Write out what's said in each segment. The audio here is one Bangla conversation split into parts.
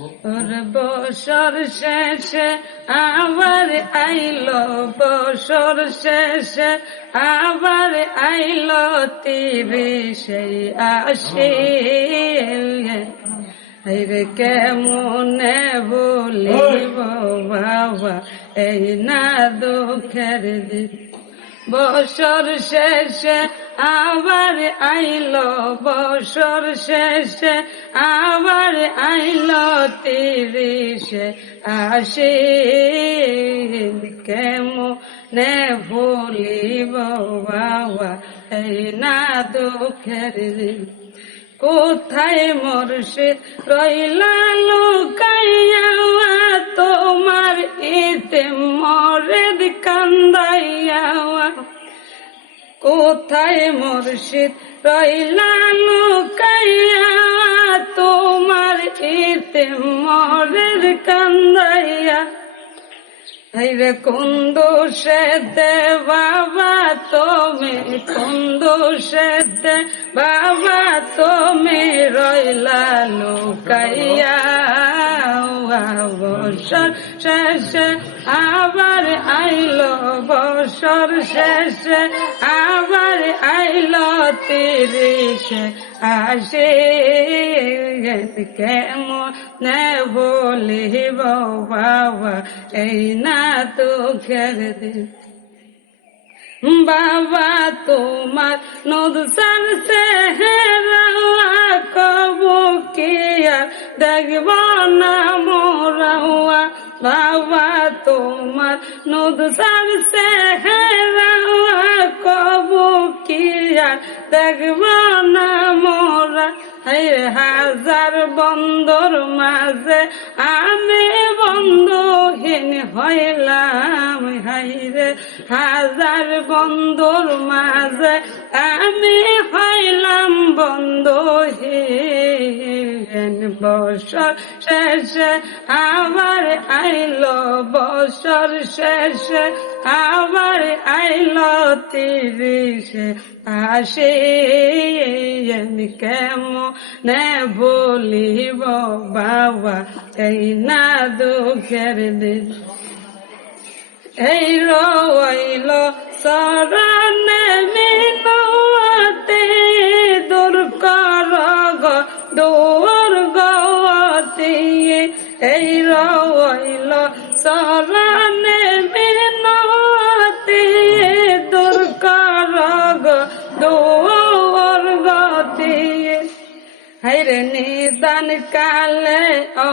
ওর বছর শেষে আবার আইলো, বছর শেষে আবার আইলো 30 আশ্বিন। রে কেমনে বলিব বাবা এই না দুঃখের দিন। বছর শেষে আবার আইলো, বছর শেষে আবার আইলো 30 আশ্বিন। কেমনে ভুলিব বাবা এই না দুঃখের দিন। কোথায় মুর্শিদ রইলা লুকাইয়া, তোমার ইতে মরেদ কান্দাইয়া। কোথায় মুর্শিদ রইলা লুকাইয়া, তোমার ইতে মরেদ কান্দাইয়া। রে কুন্দুষে দে বাবা তুমি, কুন্দুষে দে বাবা তুমি রইলা লুকাইয়া। বছর শেষে আবার আইলো, বছর শেষে আবার আইলো 30 আশ্বিন। কেমনে বলিব বাবা এই না দুঃখের দিন। বাবা তোমার নদসার চেহারা কবু কি আর দেখব না মোরাওয়া। বাবা তোমার নদসার চেহারা কবু কি আর দেখব না মোরা। হাজার বন্ধুর মাঝে আমি বন্ধুহীন হইলাম। হাইরে হাজার বন্ধুর মাঝে আমি হইলাম বন্ধুহীন। বছর শেষে আবার আইলো, বছর শেষে আবার আইলো 30 আশ্বিন। কেমনে বলিব বাবা এই না দুঃখের দিন। এই রইল শরণে মিনতি, দূর কর গো দূর গতি। এই রইল শরণে মিনতি, দূর কর গো দূর গতি। হাইরে নিদান কালে ও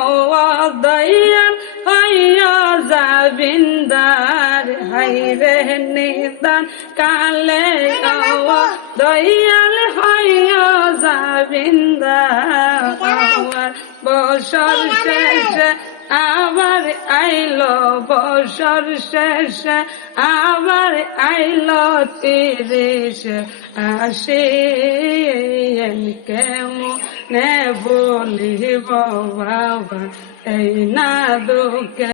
দয়াল হইয়া যাবিন্দার। হাইরে নিদান কালে ও দয়াল হইয়া যাবিন্দার। বছর শেষে আবার আইলো, বছর শেষে আবার আইলো 30 আশ্বিন। কেমনে বলিব বাবা এই না দুঃখে।